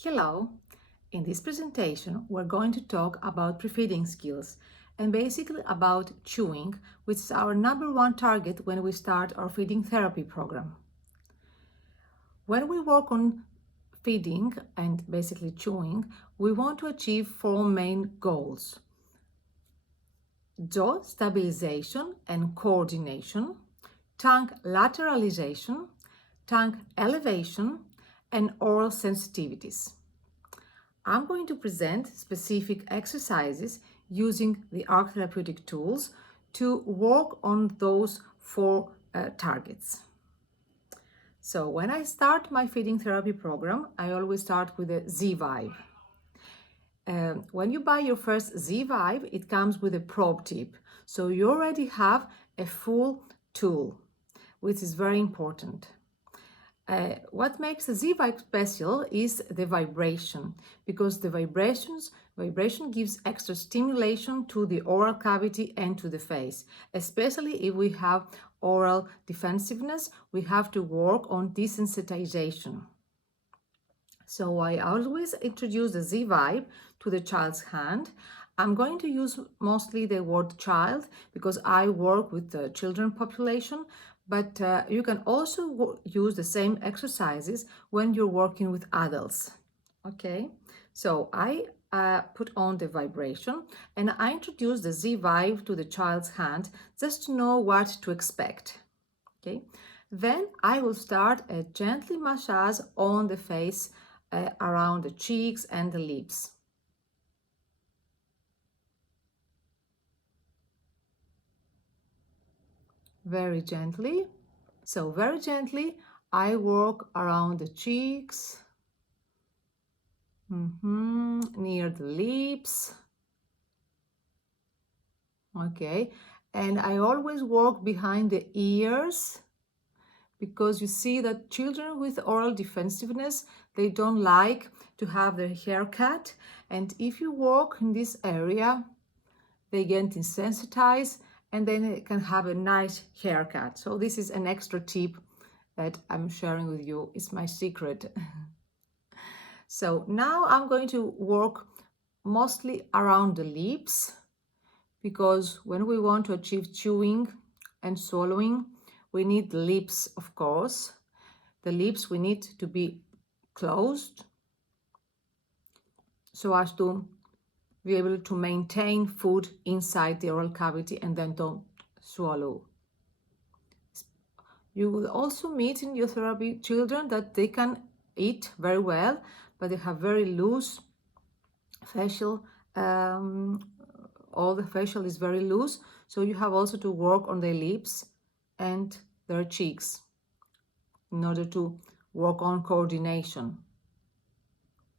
Hello! In this presentation, we're going to talk about pre-feeding skills and basically about chewing, which is our number one target when we start our feeding therapy program. When we work on feeding and basically chewing, we want to achieve four main goals: jaw stabilization and coordination, tongue lateralization, tongue elevation, and oral sensitivities. I'm going to present specific exercises using the ARK Therapeutic tools to work on those four targets. So when I start my feeding therapy program, I always start with a Z-Vibe. When you buy your first Z-Vibe, it comes with a probe tip. So you already have a full tool, which is very important. What makes the Z-Vibe special is the vibration, because the vibration gives extra stimulation to the oral cavity and to the face. Especially if we have oral defensiveness, we have to work on desensitization. So I always introduce the Z-Vibe to the child's hand. I'm going to use mostly the word child because I work with the children population, but you can also use the same exercises when you're working with adults. Okay, so I put on the vibration and I introduce the Z-Vibe to the child's hand just to know what to expect. Okay, then I will start a gently massage on the face, around the cheeks and the lips. Very gently. So very gently, I work around the cheeks, near the lips. Okay, and I always work behind the ears, because you see that children with oral defensiveness, they don't like to have their hair cut. And if you work in this area, they get desensitized and then it can have a nice haircut. So this is an extra tip that I'm sharing with you. It's my secret. So now I'm going to work mostly around the lips, because when we want to achieve chewing and swallowing, we need the lips, of course. The lips we need to be closed so as to be able to maintain food inside the oral cavity and then don't swallow. You will also meet in your therapy children that they can eat very well, but they have very loose facial, all the facial is very loose. So you have also to work on their lips and their cheeks in order to work on coordination.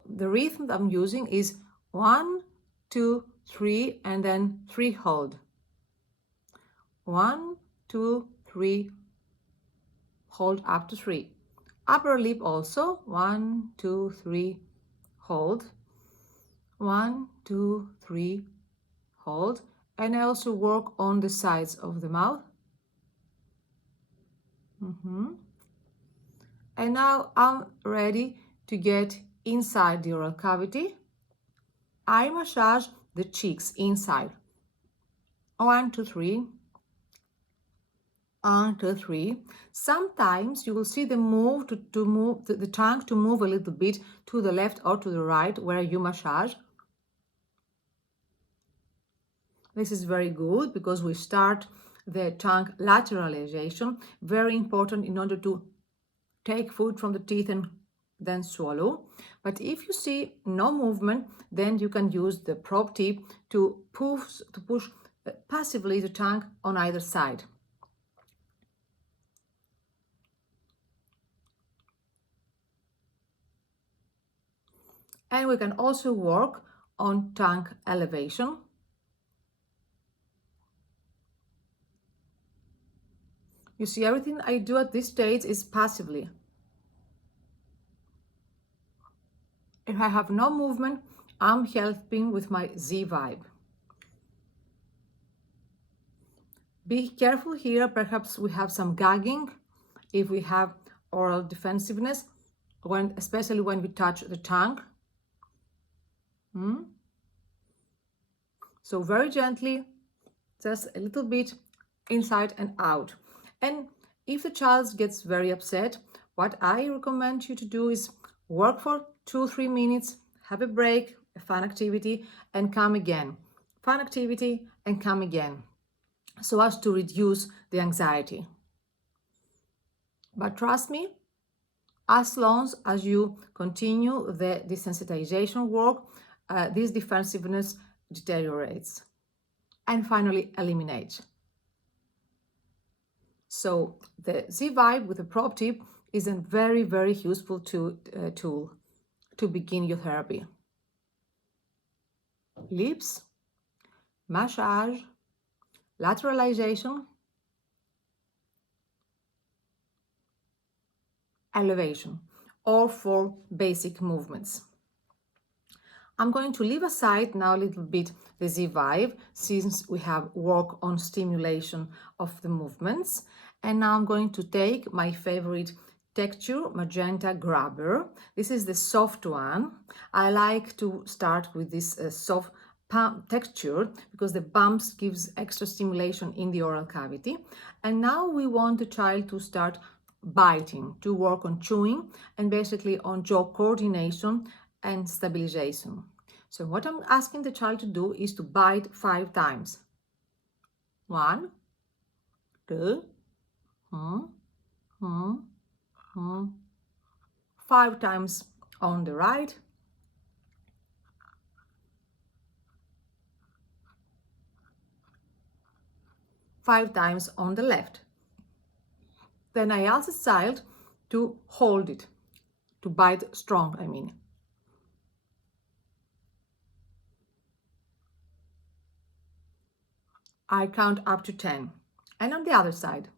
The rhythm I'm using is 1, 2, 3, and then 3 hold. 1, 2, 3, hold up to 3. Upper lip also, 1, 2, 3, hold. 1, 2, 3, hold. And I also work on the sides of the mouth. And now I'm ready to get inside the oral cavity. I massage the cheeks inside. 1, 2, 3. 1, 2, 3. Sometimes you will see the move to move the tongue to move a little bit to the left or to the right where you massage. This is very good because we start the tongue lateralization, very important in order to take food from the teeth and then swallow. But if you see no movement, then you can use the probe tip to push passively the tongue on either side. And we can also work on tongue elevation. You see, everything I do at this stage is passively. If I have no movement, I'm helping with my Z-Vibe. Be careful here, perhaps we have some gagging if we have oral defensiveness. especially when we touch the tongue. So very gently, just a little bit inside and out. And if the child gets very upset, what I recommend you to do is work for 2-3 minutes, have a break, a fun activity, and come again. Fun activity and come again, so as to reduce the anxiety. But trust me, as long as you continue the desensitization work, this defensiveness deteriorates. And finally, eliminate. So the Z-Vibe with a prop tip is a very, very useful tool to begin your therapy. Lips, massage, lateralization, elevation, all 4 basic movements. I'm going to leave aside now a little bit the Z-Vibe, since we have work on stimulation of the movements. And now I'm going to take my favorite texture, magenta grabber. This is the soft one. I like to start with this soft texture because the bumps gives extra stimulation in the oral cavity. And now we want the child to start biting, to work on chewing and basically on jaw coordination and stabilization. So what I'm asking the child to do is to bite 5 times. 1, 2, 5 times on the right, 5 times on the left. Then I ask the child to hold it, to bite strong, I mean. I count up to 10. And on the other side.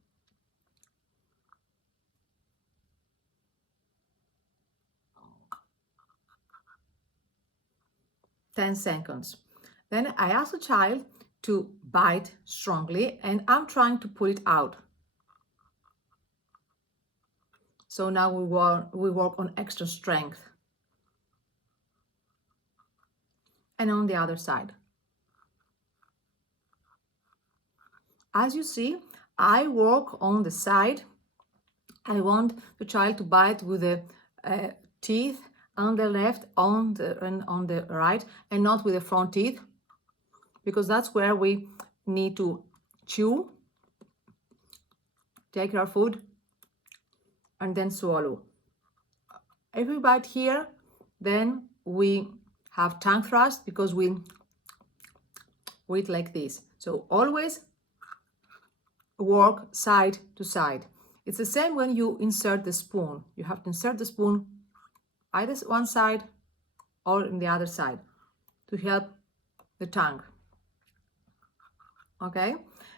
10 seconds. Then I ask the child to bite strongly and I'm trying to pull it out. So now we work on extra strength. And on the other side. As you see, I work on the side. I want the child to bite with the teeth on the left, on the right, and not with the front teeth, because that's where we need to chew, take our food, and then swallow. If we bite here, then we have tongue thrust because we eat like this. So always work side to side. It's the same when you insert the spoon. You have to insert the spoon either one side or in the other side to help the tongue. Okay?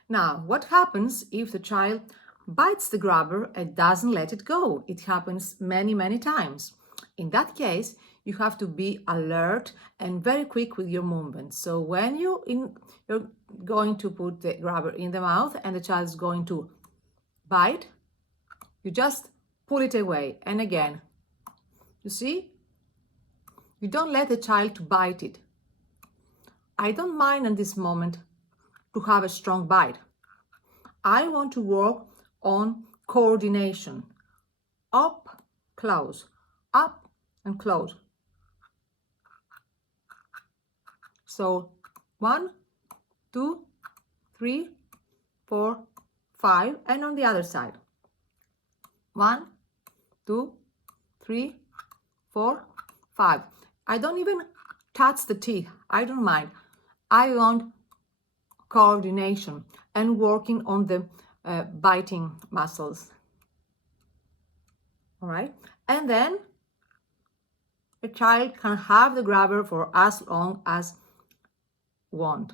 Now, what happens if the child bites the grabber and doesn't let it go? It happens many, many times. In that case, you have to be alert and very quick with your movements. So when you're going to put the grabber in the mouth and the child is going to bite, you just pull it away. And again, you see? You don't let the child to bite it. I don't mind in this moment to have a strong bite. I want to work on coordination. Up, close, up and close. So 1, 2, 3, 4, 5, and on the other side. 1, 2, 3, 4, 5. I don't even touch the teeth. I don't mind. I want coordination and working on the biting muscles. All right. And then a child can have the grabber for as long as want.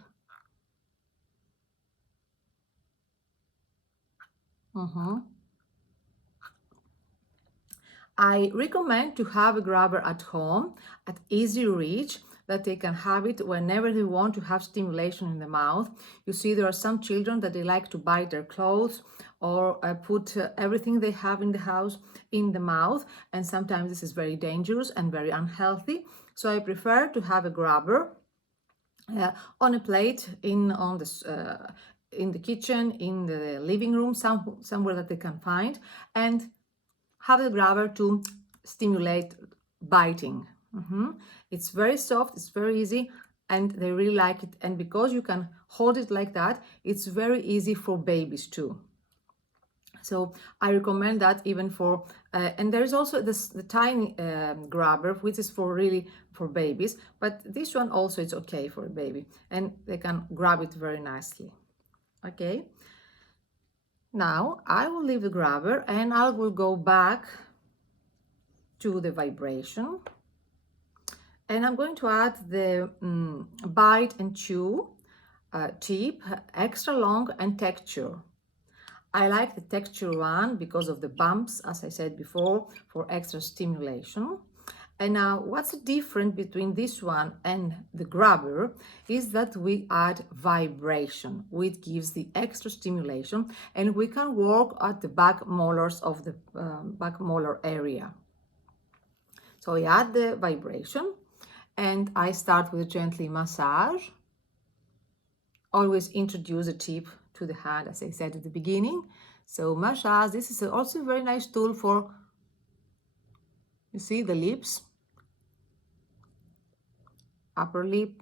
I recommend to have a grabber at home at easy reach that they can have it whenever they want to have stimulation in the mouth. You see, there are some children that they like to bite their clothes or put everything they have in the house in the mouth, and sometimes this is very dangerous and very unhealthy. So I prefer to have a grabber on a plate in the kitchen, in the living room, somewhere that they can find, and have the grabber to stimulate biting. It's very soft, it's very easy, and they really like it. And because you can hold it like that, it's very easy for babies too. So I recommend that even for, and there is also the tiny grabber, which is for babies, but this one also is okay for a baby, and they can grab it very nicely. Okay. Now I will leave the grabber and I will go back to the vibration, and I'm going to add the bite and chew tip, extra long and texture. I like the texture one because of the bumps, as I said before, for extra stimulation. And now what's different between this one and the grabber is that we add vibration, which gives the extra stimulation, and we can work at the back molars of the back molar area. So I add the vibration and I start with a gently massage. Always introduce a tip to the hand, as I said at the beginning. So massage, this is also a very nice tool for, you see, the lips, upper lip,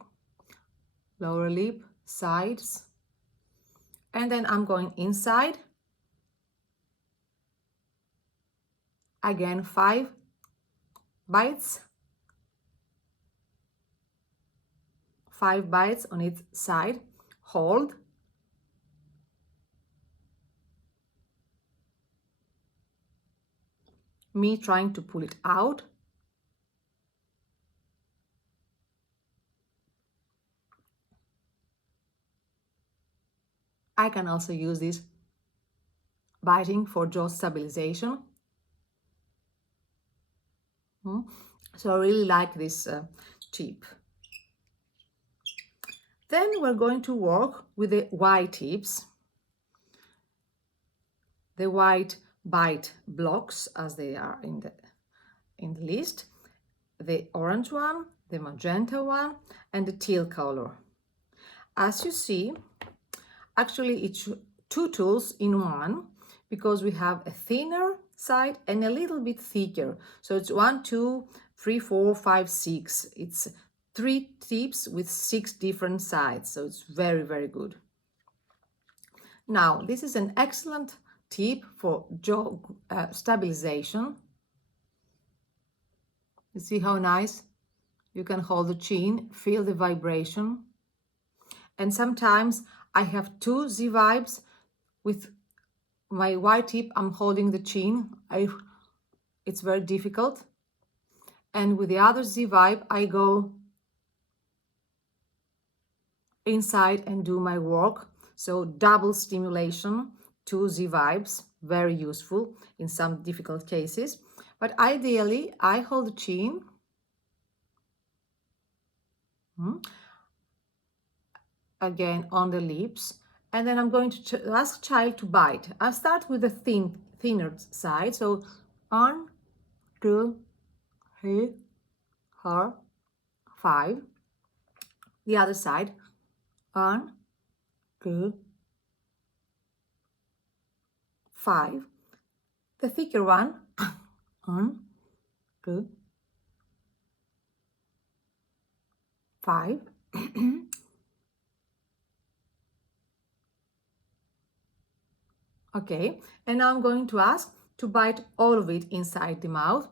lower lip, sides. And then I'm going inside. Again, 5 bites. 5 bites on each side. Hold. Me trying to pull it out. I can also use this biting for jaw stabilization. So I really like this tip. Then we're going to work with the white tips, the white bite blocks as they are in the list, the orange one, the magenta one, and the teal color. As you see, actually it's 2 tools in one, because we have a thinner side and a little bit thicker. So it's 1, 2, 3, 4, 5, 6. It's 3 tips with 6 different sides. So it's very, very good. Now, this is an excellent tip for jaw stabilization. You see how nice you can hold the chin, feel the vibration. And sometimes I have 2 Z vibes. With my white tip, I'm holding the chin. It's very difficult. And with the other Z vibe, I go inside and do my work. So double stimulation, 2 Z vibes, very useful in some difficult cases. But ideally, I hold the chin. Again on the lips, and then I'm going to ask child to bite. I'll start with the thinner side. So 1, 2, 3, 4, 5. The other side. 1, 2, 5. The thicker one. 1, 2, 5. Okay, and now I'm going to ask to bite all of it inside the mouth.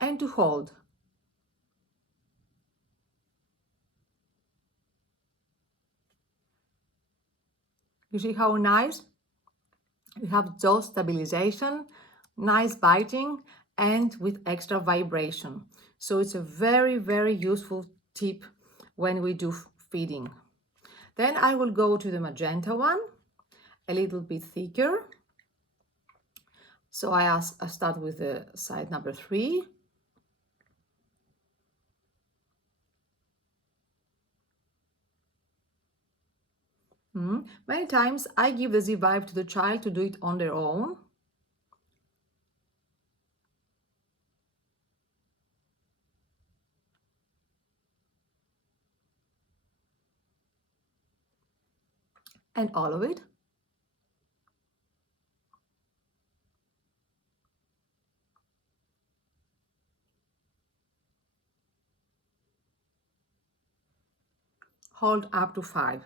And to hold. You see how nice? We have jaw stabilization, nice biting, and with extra vibration. So it's a very, very useful tip when we do feeding. Then I will go to the magenta one, a little bit thicker. So I start with the side number 3. Many times I give the Z-vibe to the child to do it on their own. And all of it. Hold up to 5.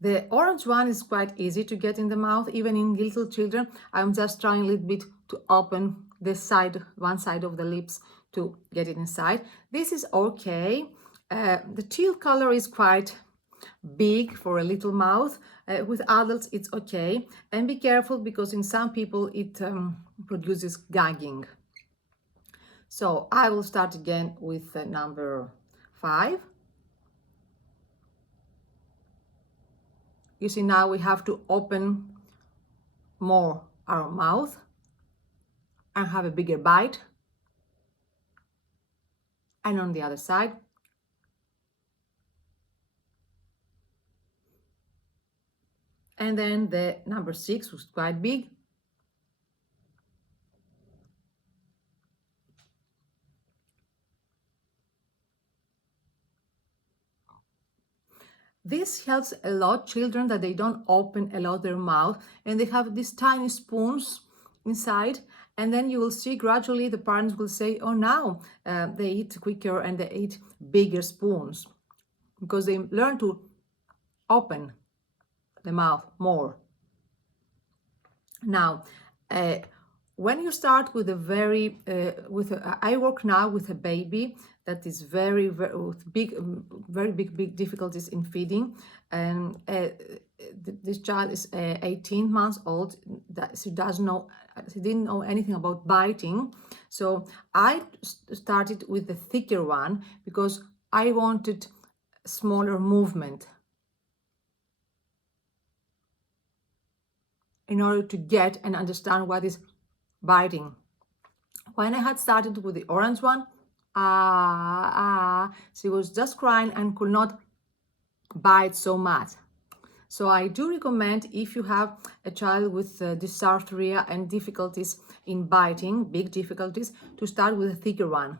The orange one is quite easy to get in the mouth, even in little children. I'm just trying a little bit to open this side, one side of the lips to get it inside. This is okay. The teal color is quite big for a little mouth. With adults, it's okay. And be careful because in some people it produces gagging. So I will start again with number 5. You see, now we have to open more our mouth and have a bigger bite. And on the other side. And then the number 6 was quite big. This helps a lot children that they don't open a lot their mouth and they have these tiny spoons inside, and then you will see gradually the parents will say, oh, now they eat quicker and they eat bigger spoons because they learn to open the mouth more. Now, when you start with a very, I work now with a baby that is very big difficulties in feeding, and this child is 18 months old. That she didn't know anything about biting. So I started with the thicker one because I wanted smaller movement in order to get and understand what is biting. When I had started with the orange one, she was just crying and could not bite so much. So I do recommend, if you have a child with dysarthria and difficulties in biting, big difficulties, to start with a thicker one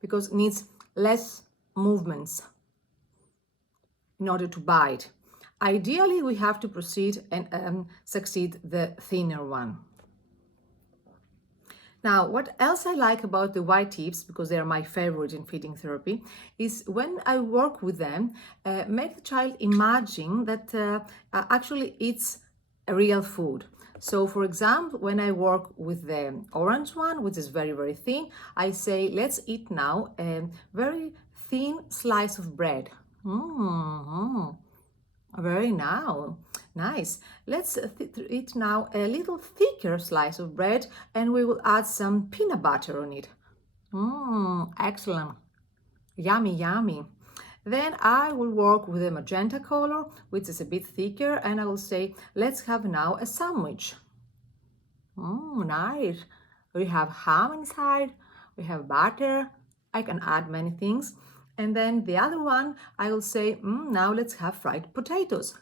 because it needs less movements in order to bite. Ideally, we have to proceed and succeed the thinner one. Now, what else I like about the white tips, because they are my favorite in feeding therapy, is when I work with them, make the child imagine that actually it's a real food. So, for example, when I work with the orange one, which is very, very thin, I say, let's eat now a very thin slice of bread. Very nice. Let's eat now a little thicker slice of bread, and we will add some peanut butter on it. Excellent. Yummy, yummy. Then I will work with a magenta color, which is a bit thicker, and I will say, let's have now a sandwich. Nice. We have ham inside, we have butter. I can add many things. And then the other one, I will say, now let's have fried potatoes.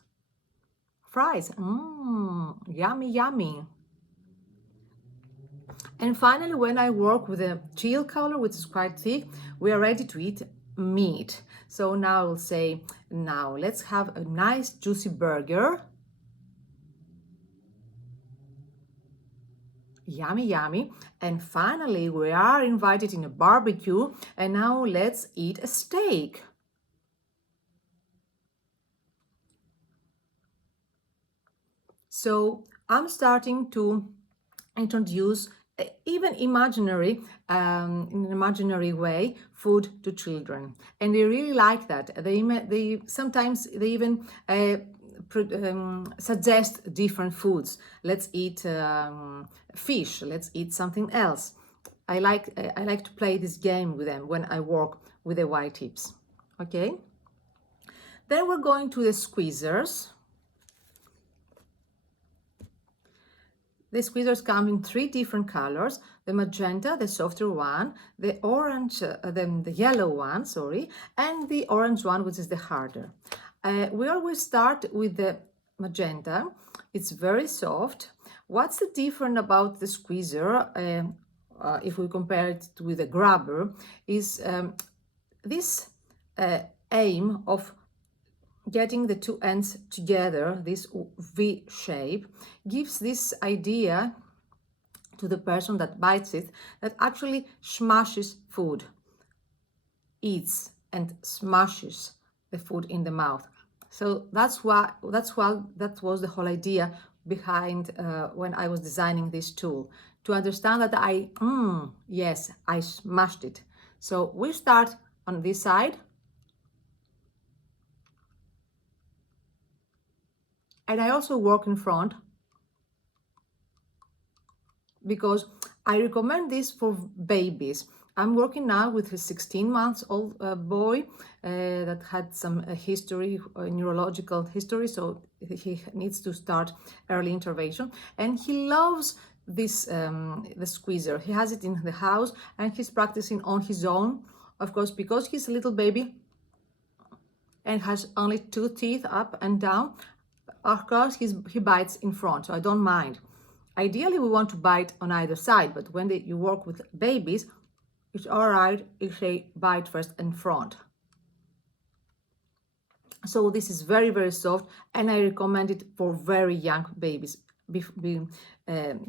Fries, yummy, yummy. And finally, when I work with a teal color, which is quite thick, we are ready to eat meat. So now I'll say, now let's have a nice juicy burger. Yummy, yummy. And finally, we are invited in a barbecue, and now let's eat a steak. So I'm starting to introduce even imaginary, in an imaginary way, food to children, and they really like that. They sometimes they even suggest different foods. Let's eat fish. Let's eat something else. I like to play this game with them when I work with the white tips. Okay. Then we're going to the squeezers. The squeezers come in 3 different colors: the magenta, the softer one, the orange, the yellow one, sorry, and the orange one, which is the harder. We always start with the magenta. It's very soft. What's the difference about the squeezer, if we compare it with a grabber, is this aim of getting the two ends together, this V shape, gives this idea to the person that bites it that actually smashes food, eats and smashes the food in the mouth. So that was the whole idea behind when I was designing this tool, to understand that yes, I smashed it. So we start on this side, and I also work in front, because I recommend this for babies. I'm working now with a 16 months old boy that had some history, neurological history, so he needs to start early intervention, and he loves this the squeezer. He has it in the house and he's practicing on his own, of course, because he's a little baby and has only 2 teeth up and down. Of course, he bites in front, so I don't mind. Ideally, we want to bite on either side, but when you work with babies, it's all right if they bite first in front. So this is very, very soft, and I recommend it for very young babies,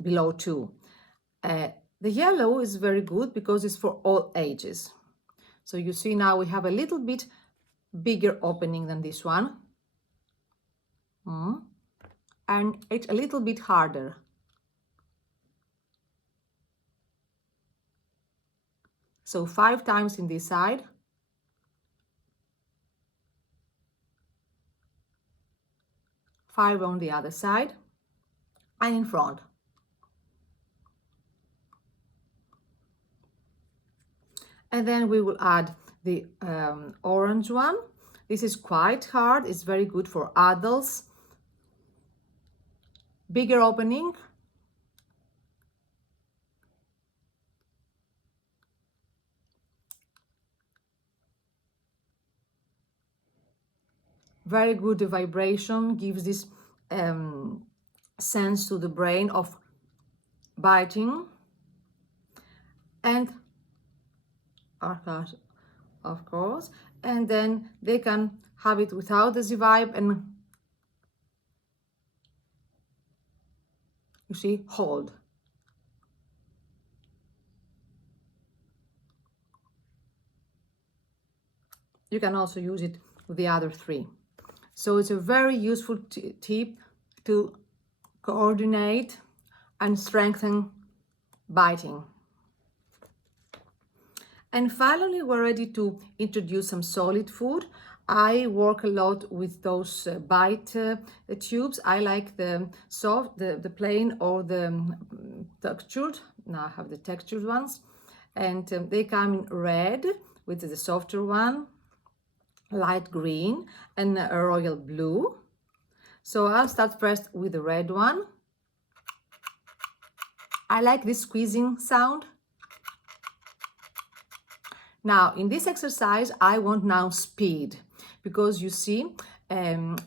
below 2. The yellow is very good because it's for all ages. So you see now we have a little bit bigger opening than this one. And it's a little bit harder. So 5 times in this side, 5 on the other side, and in front. And then we will add the orange one. This is quite hard. It's very good for adults. Bigger opening. Very good vibration, gives this sense to the brain of biting. And of course, and then they can have it without the vibe and, you see, hold. You can also use it with the other 3. So it's a very useful tip to coordinate and strengthen biting. And finally, we're ready to introduce some solid food. I work a lot with those bite tubes. I like the soft, the plain, or the textured. Now I have the textured ones. And they come in red, which is the softer one, light green, and a royal blue. So I'll start first with the red one. I like this squeezing sound. Now, in this exercise, I want now speed, because you see,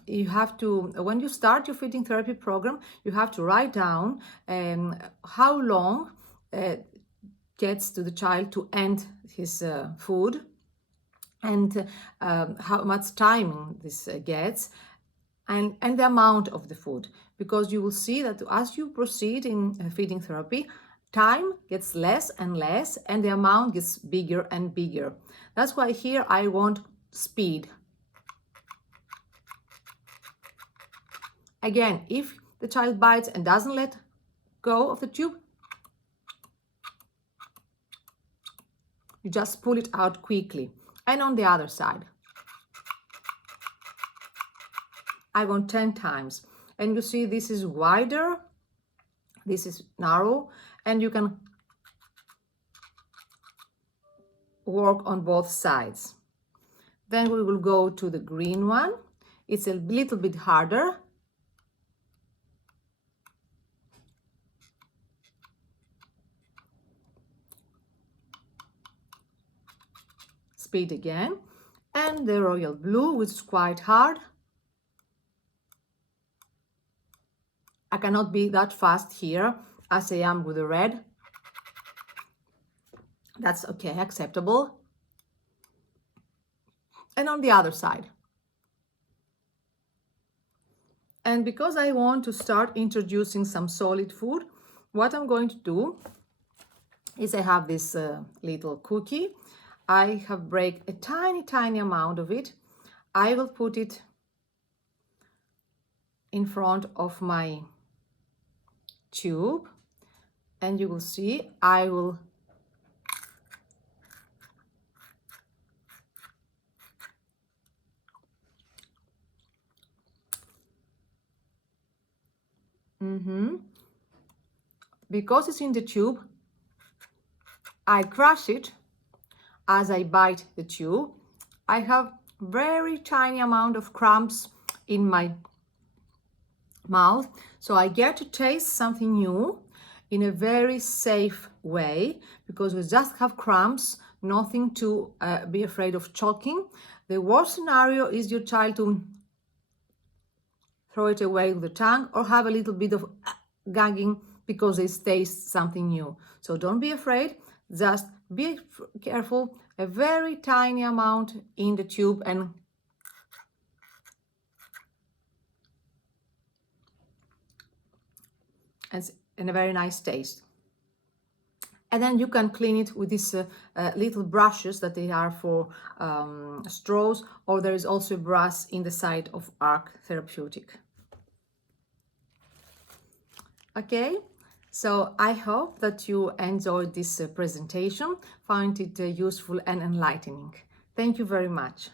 you have to, when you start your feeding therapy program, you have to write down how long it gets to the child to end his food, and how much time this gets, and the amount of the food, because you will see that as you proceed in feeding therapy, time gets less and less, and the amount gets bigger and bigger. That's why here I want speed. Again, if the child bites and doesn't let go of the tube, you just pull it out quickly. And on the other side, I want 10 times. And you see, this is wider, this is narrow, and you can work on both sides. Then we will go to the green one. It's a little bit harder. speed again. And the royal blue, which is quite hard. I cannot be that fast here as I am with the red. That's okay, acceptable. And on the other side. And because I want to start introducing some solid food, what I'm going to do is I have this little cookie. I have break a tiny amount of it. I will put it in front of my tube, and you will see I will because it's in the tube, I crush it as I bite the tube. I have very tiny amount of crumbs in my mouth, so I get to taste something new in a very safe way, because we just have crumbs, nothing to be afraid of choking. The worst scenario is your child to throw it away with the tongue or have a little bit of gagging because they taste something new. So don't be afraid, just be careful, a very tiny amount in the tube and a very nice taste. And then you can clean it with these little brushes that they are for straws, or there is also a brush in the side of ARK Therapeutic. Okay, so I hope that you enjoyed this presentation, find it useful and enlightening. Thank you very much.